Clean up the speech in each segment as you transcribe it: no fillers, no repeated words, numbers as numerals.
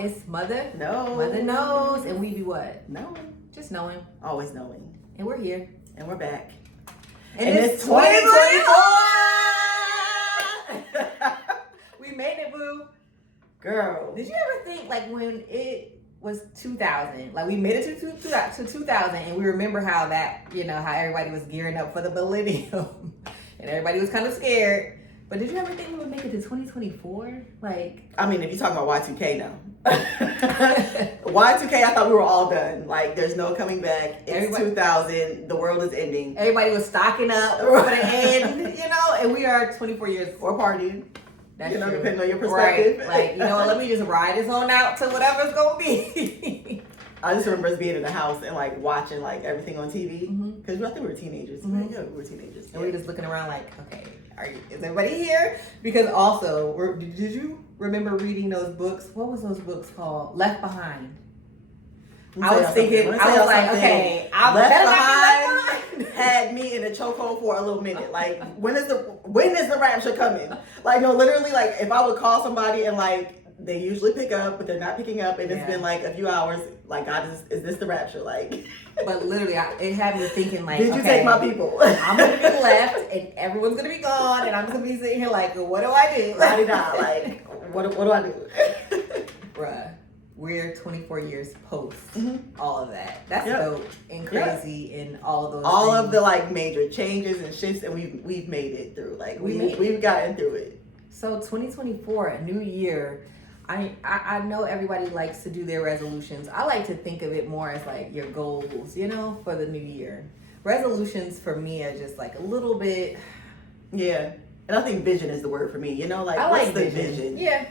It's Motha Knows. Motha Knows, and we be what? Knowing. Just knowing. Always knowing. And we're here. And we're back. And it's 2024! We made it, boo. Girl. Did you ever think, like, when it was 2000, like, we made it to 2000, and we remember how that, you know, how everybody was gearing up for the millennium, and everybody was kind of scared. But did you ever think we would make it to 2024? Like, I mean, if you're talking about Y2K now. Y2K, I thought we were all done. Like, there's no coming back. It's 2000. The world is ending. Everybody was stocking up for the end, you know, and we are 24 years. Or partying. That's you know, true. depending on your perspective. Right. Like, you know what, let me just ride this on out to whatever's going to be. I just remember us being in the house and, like, watching, like, everything on TV. Because I think we were teenagers. Mm-hmm. Yeah, we were teenagers. And we were just looking around like, okay, is everybody here? Because also, did you remember reading those books? What was those books called? Left Behind. I was thinking, I was like, okay, I'm Left Behind had me in a chokehold for a little minute. Like, when is the rapture coming? Like, no, literally, like, if I would call somebody and, like, they usually pick up, but they're not picking up, and it's been like a few hours. Like, God, is this the rapture? Like, but literally, it had me thinking, like, did you take my people? I'm gonna be left, and everyone's gonna be gone, and I'm just gonna be sitting here like, what do I do? Like, what do I do? Bruh, we're 24 years post all of that. That's dope and crazy and all of those. All things. of the like major changes and shifts, and we've made it through. Like, we've gotten through it. So 2024, a new year. I know everybody likes to do their resolutions. I like to think of it more as like your goals, you know, for the new year. Resolutions for me are just like a little bit. Yeah. And I think vision is the word for me, you know, like, I what's like the vision. Yeah.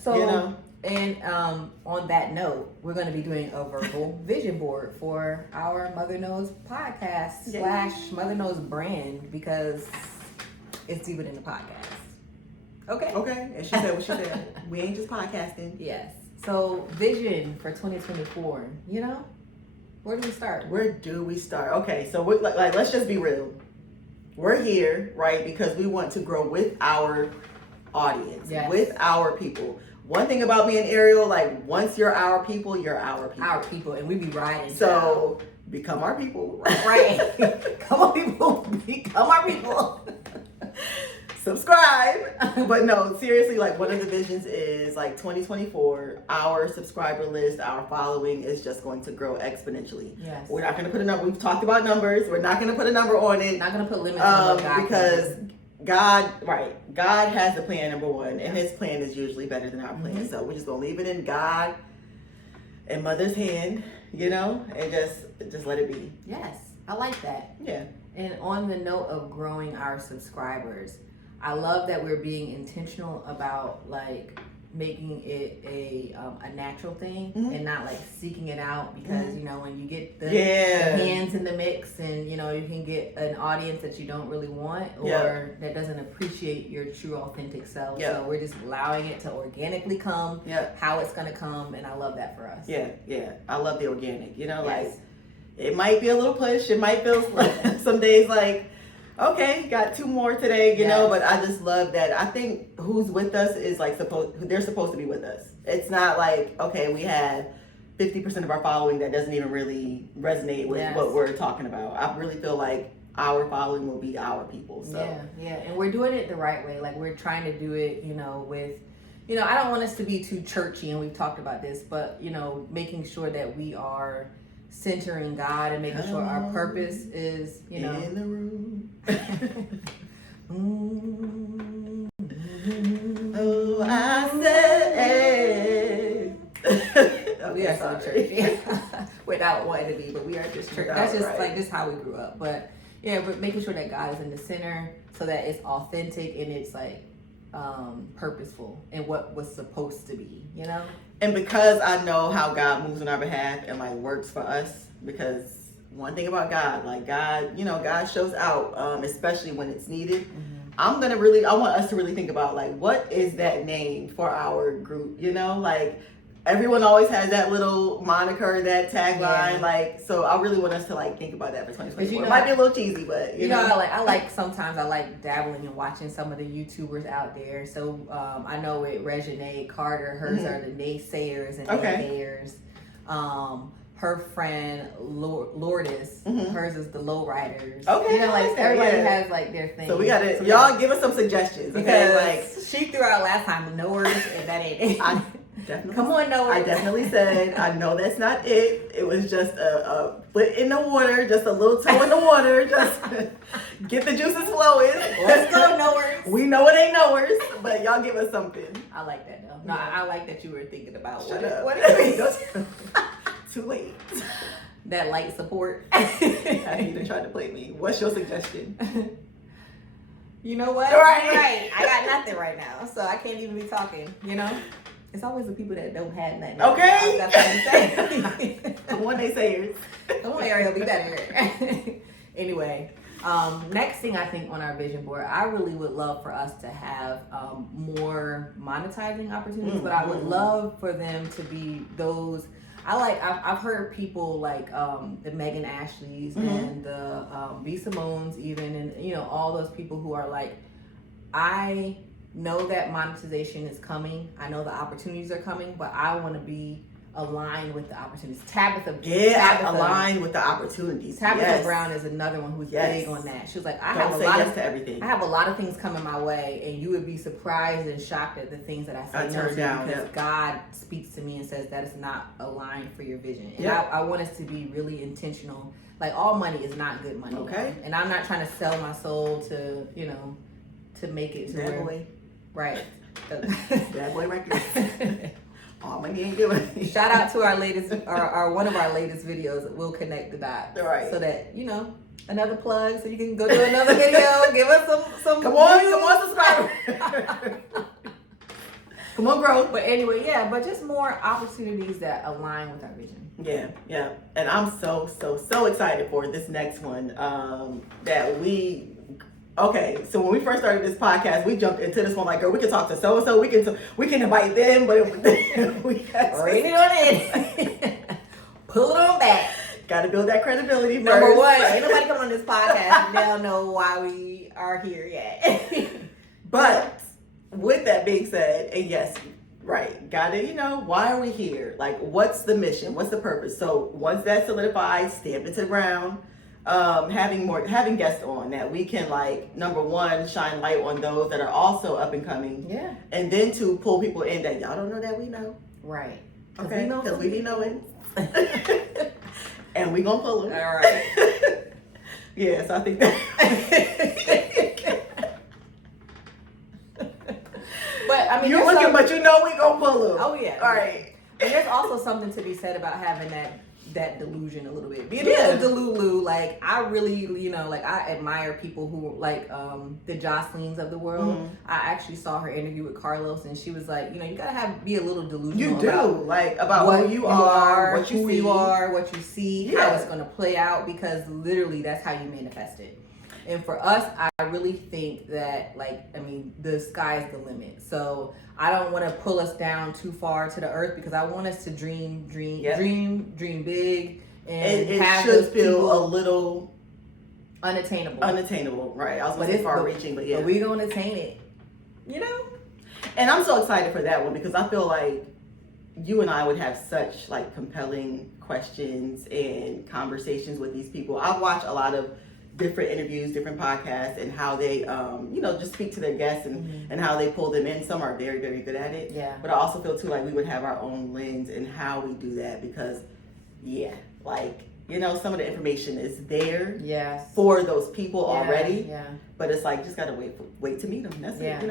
So, you know? And on that note, we're going to be doing a verbal vision board for our Motha Knows podcast / Motha Knows brand, because it's deeper than the podcast. Okay. And she said what she said. We ain't just podcasting. Yes. So, vision for 2024, you know? Where do we start? Okay, so like, let's just be real. We're here, right, because we want to grow with our audience, with our people. One thing about me and Ariel, like, once you're our people, you're our people. Our people, and we be riding. So, become our people. Right. Come on, people. Become our people. Subscribe. But no, seriously, like, one of the visions is like 2024, our subscriber list, our following is just going to grow exponentially. Yes. We're not going to put a number. We've talked about numbers. We're not going to put a number on it. Not going to put limits on what God because God has the plan, number one, and his plan is usually better than our plan. So we're just going to leave it in God and Mother's hand, you know, and just let it be. Yes. I like that. Yeah. And on the note of growing our subscribers, I love that we're being intentional about like making it a natural thing and not like seeking it out, because you know, when you get the hands in the mix, and you know, you can get an audience that you don't really want or that doesn't appreciate your true authentic self. So we're just allowing it to organically come how it's gonna come, and I love that for us. I love the organic, you know. Like, it might be a little push, it might feel some days like, okay, got 2 more today, you know, but I just love that. I think who's with us is like they're supposed to be with us. It's not like, okay, we have 50% of our following that doesn't even really resonate with what we're talking about. I really feel like our following will be our people. So and we're doing it the right way. Like, we're trying to do it, you know, with, you know, I don't want us to be too churchy, and we've talked about this, but, you know, making sure that we are centering God and making sure our purpose is, you know, in the room. Oh, I said, we are so churchy without wanting to be, but we are just church. That's just like just how we grew up. But but making sure that God is in the center, so that it's authentic and it's like purposeful and what was supposed to be, you know. And because I know how God moves on our behalf and like works for us, because one thing about God, like God, you know, God shows out, especially when it's needed. I want us to really think about, like, what is that name for our group, you know? Like, everyone always has that little moniker, that tagline. Yeah. Like, so I really want us to like think about that for 2024. You know, it might be a little cheesy, but you know. I like sometimes I like dabbling and watching some of the YouTubers out there. So I know with Reginae Carter, hers are the naysayers and naysayers. Her friend Lourdes, hers is the lowriders. Okay, you know, like everybody has like their thing. So we gotta y'all give us some suggestions, because okay? Like she threw out last time knowers, and that ain't it. Definitely. Come on, Noah. I definitely said, I know that's not it. It was just a foot in the water, just a little toe in the water, just get the juices flowing. Let's go, knowers. We know it ain't knowers, but y'all give us something. I like that though. No, I like that you were thinking about Shut what up. What is Too late. that light support. I need to try to play me. What's your suggestion? You know what? Right. I got nothing right now, so I can't even be talking. You know. It's always the people that don't have nothing. Okay. That's what I'm saying. Come on, naysayers. Come on, Ariel, be better. Anyway, next thing I think on our vision board, I really would love for us to have more monetizing opportunities, but I would love for them to be those. I've heard people like the Megan Ashleys and the V Simones even, and you know all those people who are like, I know that monetization is coming. I know the opportunities are coming, but I want to be aligned with the opportunities. Tabitha aligned with the opportunities. Tabitha Brown is another one who's big on that. She was like, I have a lot of things coming my way, and you would be surprised and shocked at the things that I say no to because God speaks to me and says that is not aligned for your vision. And I want us to be really intentional. Like all money is not good money. Okay. And I'm not trying to sell my soul to, you know, to make it to that where boy. Right. That boy records. All money ain't good money. Shout out to our latest, our one of our latest videos. We'll connect the dots, right? So that you know another plug, so you can go do another video. Give us some. Come on, subscribe. Come on, grow. But anyway, but just more opportunities that align with our vision. Yeah, and I'm so excited for this next one. Okay, so when we first started this podcast, we jumped into this one like, girl, we can talk to so and so, we can invite them, but we rein it on in. Pull it on back. Got to build that credibility. Number one, ain't nobody come on this podcast and they don't know why we are here yet. But with that being said, and yes, right, gotta, why are we here? Like, what's the mission? What's the purpose? So once that's solidified, stamped into the ground. Having guests on that we can like number one shine light on those that are also up and coming, and then to pull people in that y'all don't know that we know, right? Okay, because we be knowing, and we gonna pull them. All right. Yes, I think that. But I mean, you're looking, but you know we gonna pull them. Oh yeah. All right. And there's also something to be said about having that delusion a little bit. Being a little delulu, like I really, like I admire people who like the Jocelyn's of the world. I actually saw her interview with Carlos and she was like, you gotta be a little delusional. You do, about what who you are, what who you are, what you see, how it's gonna play out, because literally that's how you manifest it. And for us, I really think that, the sky's the limit. So I don't want to pull us down too far to the earth because I want us to dream big, and it have should feel a little unattainable. Right? I was going to say far-reaching, but But we're going to attain it, And I'm so excited for that one because I feel like you and I would have such compelling questions and conversations with these people. I've watched a lot of different interviews, different podcasts, and how they, just speak to their guests and how they pull them in. Some are very, very good at it. Yeah. But I also feel too like we would have our own lens in how we do that because, some of the information is there. Yes. For those people already. Yeah. But it's just gotta wait to meet them. That's it.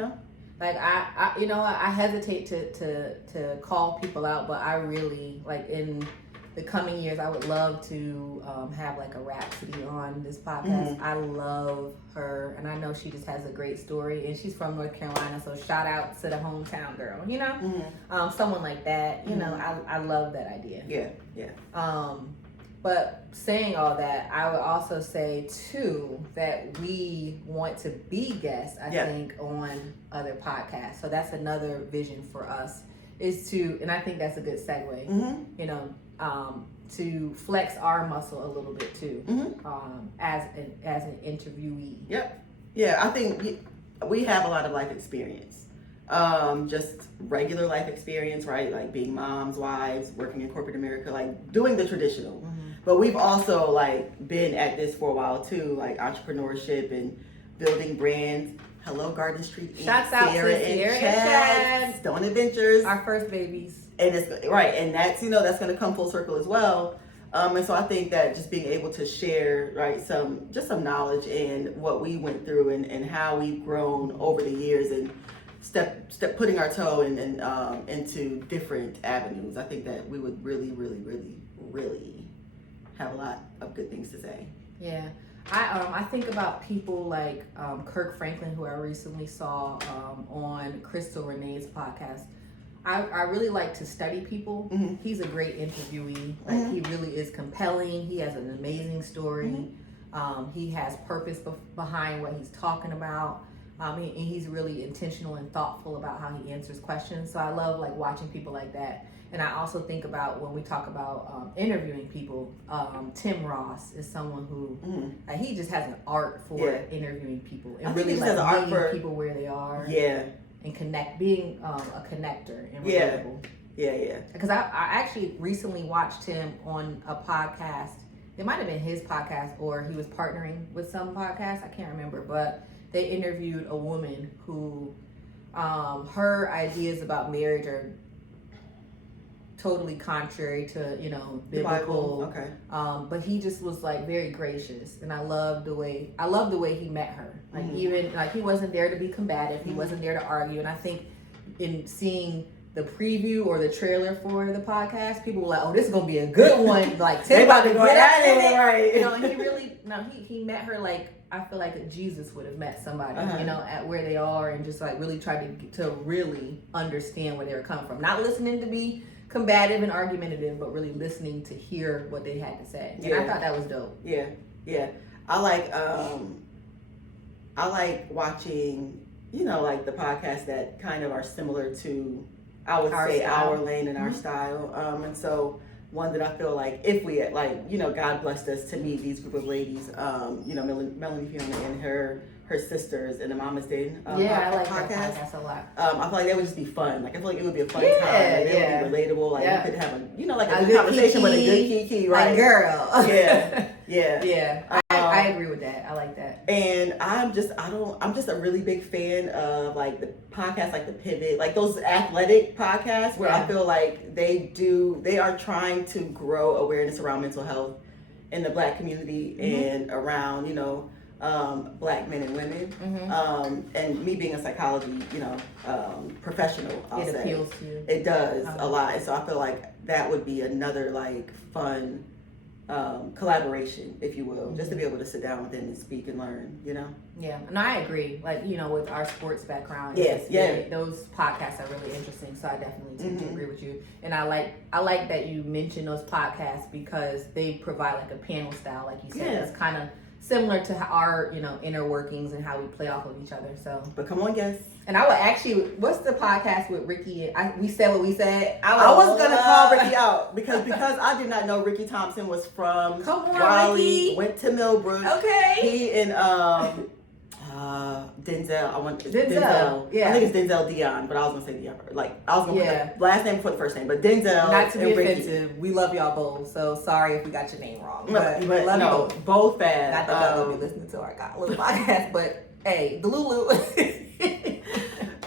I hesitate to call people out, but I really in the coming years, I would love to have a Rhapsody on this podcast. I love her, and I know she just has a great story, and she's from North Carolina, so shout out to the hometown girl, someone like that. I love that idea. Yeah. But saying all that, I would also say too that we want to be guests, I think, on other podcasts. So that's another vision for us, is to, and I think that's a good segue, you know, to flex our muscle a little bit too, as an interviewee. Yep. Yeah, I think we have a lot of life experience. Just regular life experience, right? Like being moms, wives, working in corporate America, like doing the traditional. But we've also like been at this for a while too, like entrepreneurship and building brands. Hello, Garden Street. Shouts out to Sierra and Chad. Stone Adventures. Our first babies. And it's right, and that's, you know, that's going to come full circle as well. And so I think that just being able to share, right, some knowledge and what we went through and how we've grown over the years and step putting our toe in into different avenues. I think that we would really, really, really, really have a lot of good things to say. Yeah. I think about people like Kirk Franklin, who I recently saw on Crystal Renee's podcast. I really like to study people. He's a great interviewee. Like he really is compelling. He has an amazing story. He has purpose behind what he's talking about. And he's really intentional and thoughtful about how he answers questions. So I love like watching people like that. And I also think about when we talk about interviewing people, Tim Ross is someone who he just has an art for interviewing people and really like meeting people where they are. Yeah. And being a connector and relatable. Yeah. Because I actually recently watched him on a podcast. It might have been his podcast or he was partnering with some podcast. I can't remember, but they interviewed a woman who her ideas about marriage are totally contrary to, you know, biblical. Okay. But he just was like very gracious, and I love the way he met her. Like even like he wasn't there to be combative. He wasn't there to argue. And I think in seeing the preview or the trailer for the podcast, people were like, "Oh, this is gonna be a good one." Like they about to go at it, right? You know, and he met her like I feel like Jesus would have met somebody, you know, at where they are, and just like really tried to really understand where they were coming from. Not listening to be combative and argumentative, but really listening to hear what they had to say. And I thought that was dope. Yeah. I like watching, you know, like the podcasts that kind of are similar to, I would say, our lane and our style. And so one that I feel like if we had, like, you know, God blessed us to meet these group of ladies, you know, Melanie Fiona and her sisters in the Mama's Day I like that podcast a lot. I feel like that would just be fun. Like I feel like it would be a fun time. Like, they would be relatable. Like you could have a, you know, like a good conversation with a good kiki, right? Like girl. Yeah. I agree with that. I like that. And I'm just a really big fan of like the podcasts, like the Pivot, like those athletic podcasts where I feel like they are trying to grow awareness around mental health in the Black community and around, you know, Black men and women. And me being a psychology, you know, professional, it appeals to you. It does a lot. And so I feel like that would be another like fun collaboration, if you will, just to be able to sit down with them and speak and learn, you know? Yeah, and I agree. Like, you know, with our sports background, those podcasts are really interesting. So I definitely tend to agree with you. And I like that you mentioned those podcasts because they provide like a panel style, like you said. It's kind of similar to our, you know, inner workings and how we play off of each other. So, but come on, guys. And I would actually, what's the podcast with Ricky? We said what we said. I was gonna call Ricky out because I did not know Ricky Thompson was from Raleigh. Ricky. Went to Millbrook. Okay. He and Denzel. Denzel. Yeah. I think it's Denzel Dion, but I was gonna say Dion. Like I was gonna put the last name before the first name, but Denzel. Not to be offensive, Ricky. we love y'all both. So sorry if we got your name wrong. But we love no, you both bad. Not that y'all gonna be listening to our little podcast, but hey, the Lulu.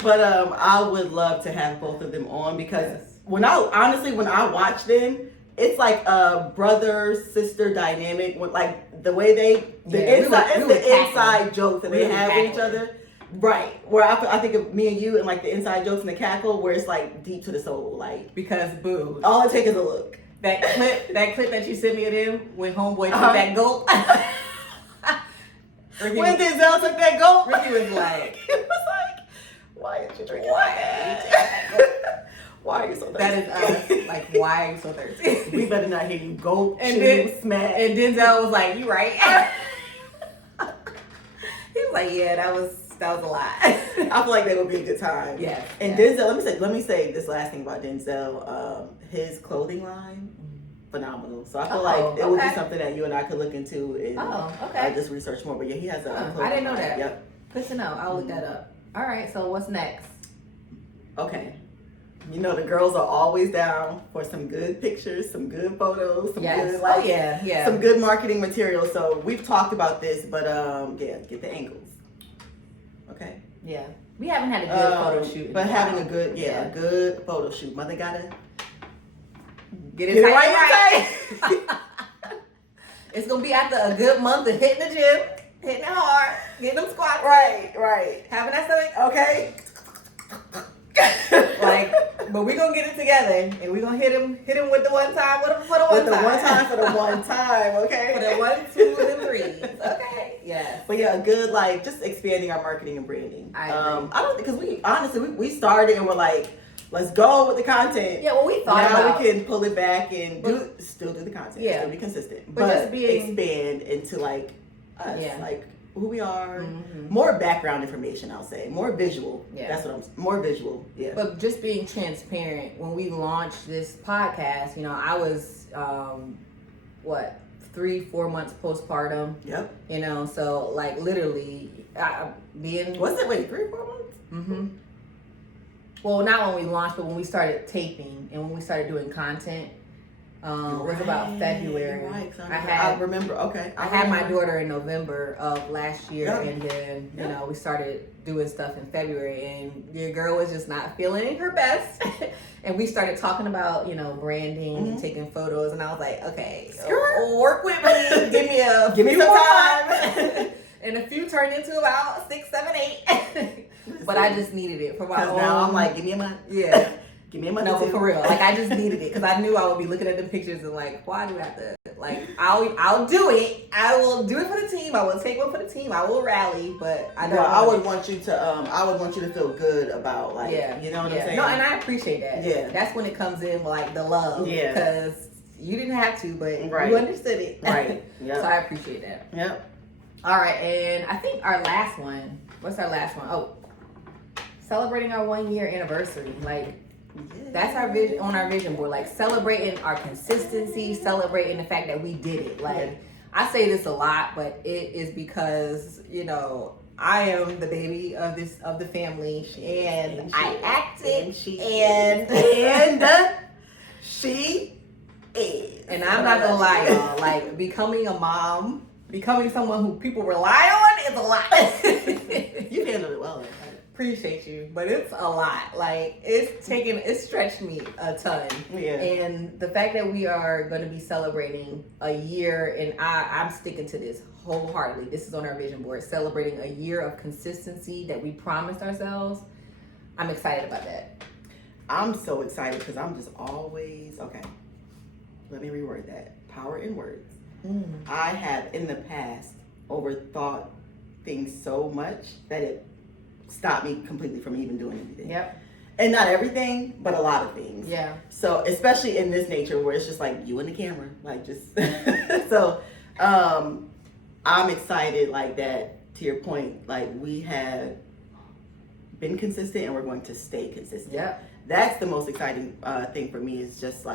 But I would love to have both of them on because when I watch them, it's like a brother sister dynamic. With like the way the inside jokes that they have with each other, right? Where I think of me and you and like the inside jokes and the cackle, where it's like deep to the soul, like because boo, all it takes is a look. That clip that you sent me of them when homeboy took that gulp. When Denzel took that gulp, Ricky was like, why are you drinking that? Why are you so thirsty? That is us. Like, why are you so thirsty? We better not hear you go smack. And Denzel was like, you right. He was like, yeah, that was That was a lot. I feel like that would be a good time. Yes. And Denzel, let me say this last thing about Denzel. His clothing line, phenomenal. So I feel like it would be something that you and I could look into and just research more. But yeah, he has a clothing I didn't know line. that. Yep. Good to know. I'll look that up. All right. So what's next? Okay. You know the girls are always down for some good pictures, some good photos, some good some good marketing material. So we've talked about this, but get the angles. Okay. Yeah. We haven't had a good photo shoot. But having a good photo shoot. Mother gotta get it right. It's gonna be after a good month of hitting the gym, hitting it hard, getting them squats. Right. Having that stomach. Okay. But we're gonna get it together and we're gonna hit him with the one time for the one time, okay? For the 1, 2, and 3s. Okay. Yeah. But yeah, good just expanding our marketing and branding. I agree. I don't because we started and we're like, let's go with the content. Yeah, well we thought now we can pull it back and still do the content. Yeah. Still be consistent. But just expand into us. Yeah. Like who we are, more background information. I'll say more visual. Yeah, that's what more visual. Yeah, but just being transparent. When we launched this podcast, I was 3-4 months postpartum. Yep. So literally being. Was it 3 or 4 months? Mm-hmm. Well, not when we launched, but when we started taping and when we started doing content. It was about February. Right. I remember. Okay. I had my daughter in November of last year, and then we started doing stuff in February, and your girl was just not feeling her best, and we started talking about branding and taking photos, and I was like, okay, work with me, give me some time. And a few turned into about 6, 7, 8, but I just needed it for my own. Now I'm like, give me a month. Yeah. Give me a month. No, but for real, I just needed it because I knew I would be looking at the pictures and why do I have to? I'll do it. I will do it for the team. I will take one for the team. I will rally, but I don't. I would want you to feel good about you know what I'm saying. No, and I appreciate that. Yeah, that's when it comes in the love. Yeah, because you didn't have to, but you understood it. Right. Yeah. So I appreciate that. Yep. All right, and I think our last one. What's our last one? Oh, celebrating our 1-year anniversary. That's our vision on our vision board. Celebrating our consistency, celebrating the fact that we did it. I say this a lot, but it is because I am the baby of the family, and I acted, and she is, and I'm not gonna lie, y'all. Becoming a mom, becoming someone who people rely on is a lot. You handled it well. Appreciate you, but it's a lot. It's stretched me a ton. Yeah. And the fact that we are going to be celebrating a year, and I'm sticking to this wholeheartedly. This is on our vision board, celebrating a year of consistency that we promised ourselves. I'm excited about that. I'm so excited because I'm just always okay. Let me reword that. Power in words. I have in the past overthought things so much that it stopped me completely from even doing anything. Yep. And not everything, but a lot of things. Yeah. So especially in this nature where it's just you and the camera, just so I'm excited that to your point, we have been consistent and we're going to stay consistent. Yep. That's the most exciting thing for me is just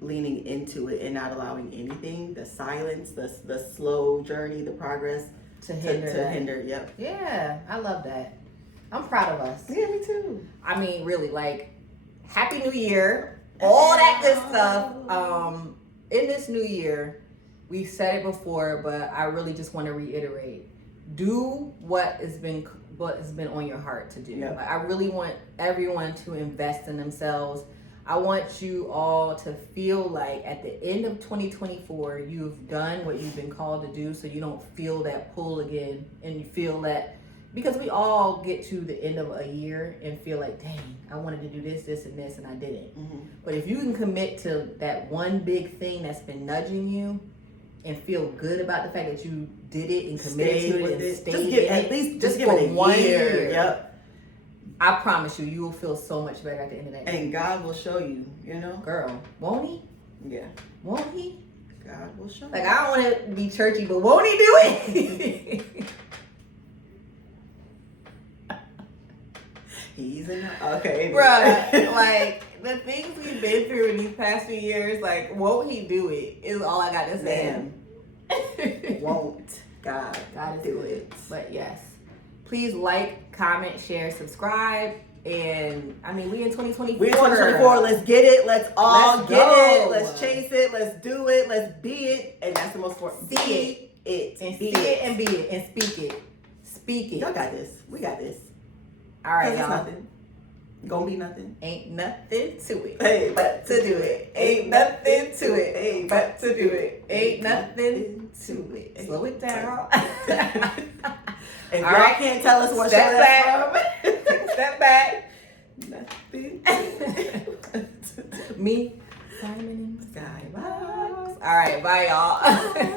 leaning into it and not allowing anything, the silence, the slow journey, the progress to hinder. Yep. Yeah, I love that. I'm proud of us. Yeah, me too. I mean, really, Happy New Year, all that good stuff. In this new year, we said it before, but I really just want to reiterate: do what has been on your heart to do. Yep. I really want everyone to invest in themselves. I want you all to feel at the end of 2024, you've done what you've been called to do, so you don't feel that pull again, and you feel that, because we all get to the end of a year and feel dang, I wanted to do this, this, and this, and I didn't. Mm-hmm. But if you can commit to that one big thing that's been nudging you and feel good about the fact that you did it and committed to it and stayed in it, just give it a 1 year. Yep. I promise you will feel so much better at the end of that. And God will show you, Girl, won't he? Yeah. Won't he? God will show you. I don't want to be churchy, but won't he do it? He's in the, okay. Bruh, like, the things we've been through in these past few years, like, won't he do it? Is all I got to say. Won't God do it. But yes, please like, comment, share, subscribe. And I mean, we in 2024. We in 2024. Let's get it. Let's all Let's get go. it. Let's chase it. Let's do it. Let's be it. And that's the most important. See it. And see it and be it and speak it. Speak it. Y'all got this. We got this. All right, y'all. y'all. Nothing. Gonna be nothing. Ain't nothing to it. Hey, but to do it. Ain't nothing to it. Hey, but to do it. Ain't nothing to it. Slow it down. If All y'all right. can't tell us what show Step that's back. from, Take a step back. nothing. Me, Simon, and Skybox. All right, bye, y'all.